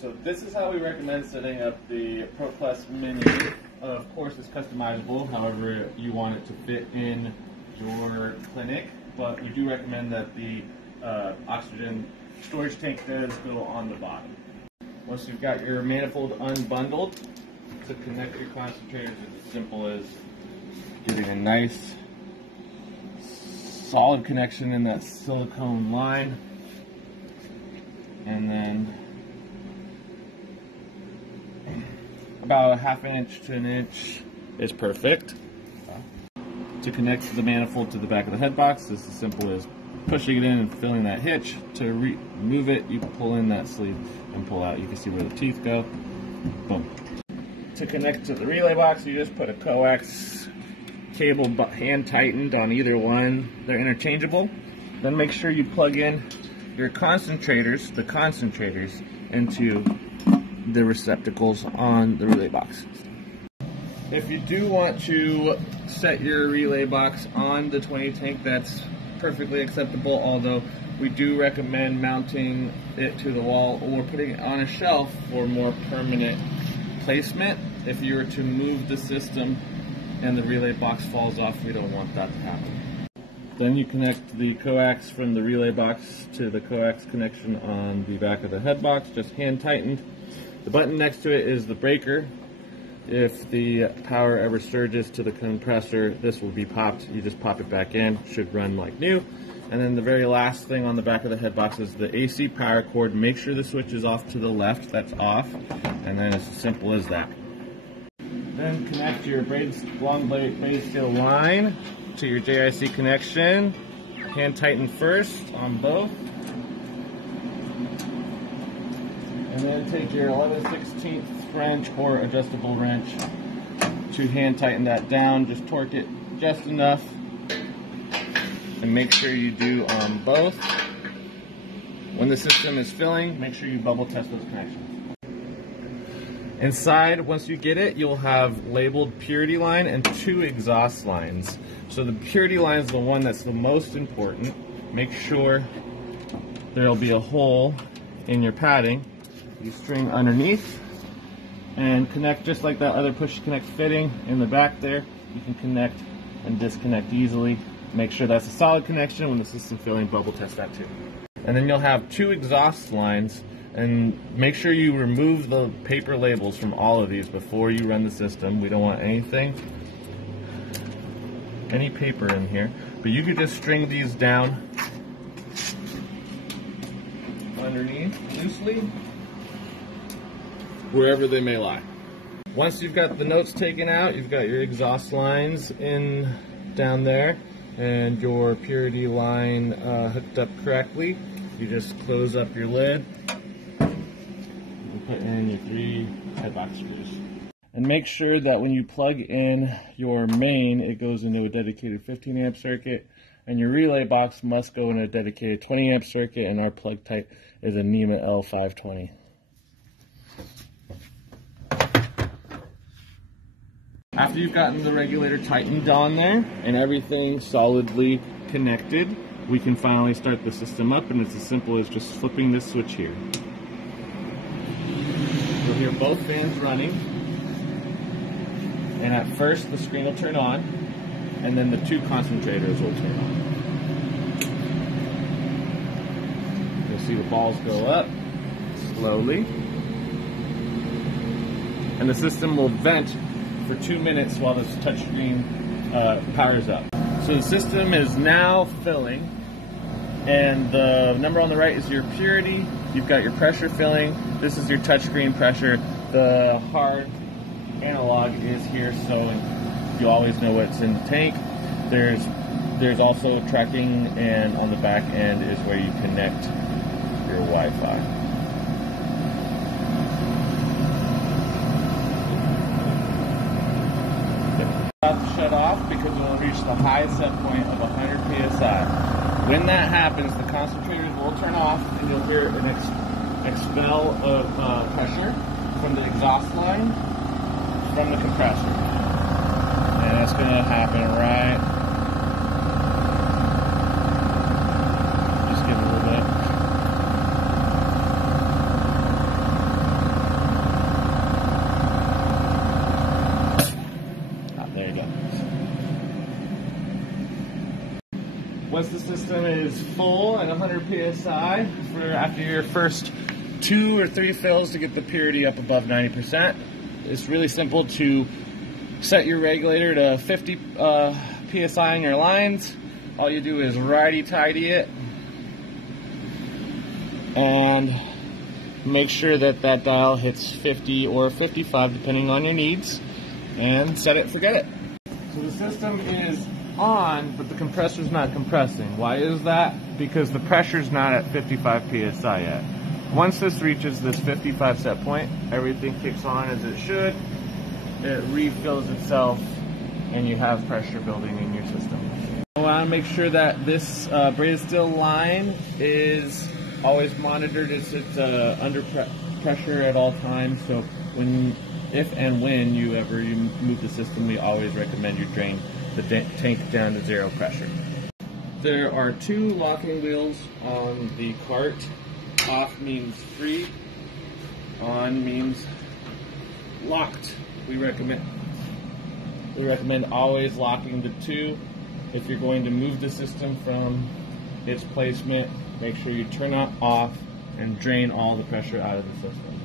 So this is how we recommend setting up the Pro Plus Mini. Of course, it's customizable, however you want it to fit in your clinic, but we do recommend that the oxygen storage tank does go on the bottom. Once you've got your manifold unbundled, to connect your concentrators is as simple as getting a nice solid connection in that silicone line, and then about a ½ inch to an inch is perfect. To connect the manifold to the back of the head box, it's as simple as pushing it in and filling that hitch. To remove it, you pull in that sleeve and pull out. You can see where the teeth go. Boom. To connect to the relay box, you just put a coax cable hand tightened on either one. They're interchangeable. Then make sure you plug in your concentrators, into the receptacles on the relay box. If you do want to set your relay box on the 20 tank, that's perfectly acceptable, although we do recommend mounting it to the wall or putting it on a shelf for more permanent placement. If you were to move the system and the relay box falls off, we don't want that to happen. Then you connect the coax from the relay box to the coax connection on the back of the head box, just hand tightened. The button next to it is the breaker. If the power ever surges to the compressor, this will be popped. You just pop it back in, should run like new. And then the very last thing on the back of the head box is the AC power cord. Make sure the switch is off to the left, that's off. And then it's as simple as that. Then connect your long braid steel line to your JIC connection. Hand tighten first on both. And then take your 11/16 wrench or adjustable wrench to hand tighten that down. Just torque it just enough. And make sure you do on both. When the system is filling, make sure you bubble test those connections. Inside, once you get it, you'll have labeled purity line and 2 exhaust lines. So the purity line is the one that's the most important. Make sure there'll be a hole in your padding. You string underneath and connect just like that other push connect fitting in the back there. You can connect and disconnect easily. Make sure that's a solid connection. When the system's filling, bubble test that too. And then you'll have 2 exhaust lines, and make sure you remove the paper labels from all of these before you run the system. We don't want any paper in here, but you could just string these down underneath loosely, wherever they may lie. Once you've got the notes taken out, you've got your exhaust lines in down there and your purity line hooked up correctly. You just close up your lid and put in your 3 head box screws. And make sure that when you plug in your main, it goes into a dedicated 15 amp circuit, and your relay box must go in a dedicated 20 amp circuit, and our plug type is a NEMA L520. After you've gotten the regulator tightened on there and everything solidly connected, we can finally start the system up, and it's as simple as just flipping this switch here. You'll hear both fans running, and at first the screen will turn on, and then the 2 concentrators will turn on. You'll see the balls go up slowly, and the system will vent for 2 minutes while this touchscreen powers up. So the system is now filling, and the number on the right is your purity. You've got your pressure filling. This is your touchscreen pressure. The hard analog is here, so you always know what's in the tank. There's also tracking, and on the back end is where you connect your Wi-Fi. About to shut off because it will reach the high set point of 100 psi. When that happens, the concentrators will turn off, and you'll hear an expel of pressure from the exhaust line from the compressor. And that's going to happen right. Just give it a little bit. Once the system is full at 100 psi, after your first 2 or 3 fills to get the purity up above 90%, it's really simple to set your regulator to 50 psi in your lines. All you do is righty-tighty it and make sure that that dial hits 50 or 55 depending on your needs, and set it, forget it. So the system is on, but the compressor's not compressing. Why is that? Because the pressure's not at 55 psi yet. Once this reaches this 55 set point, everything kicks on as it should. It refills itself and you have pressure building in your system. I want to make sure that this braided steel line is always monitored. It's under pressure at all times. So if and when you move the system, we always recommend you drain the tank down to 0 pressure. There are 2 locking wheels on the cart. Off means free, on means locked. We recommend always locking the 2. If you're going to move the system from its placement, make sure you turn it off and drain all the pressure out of the system.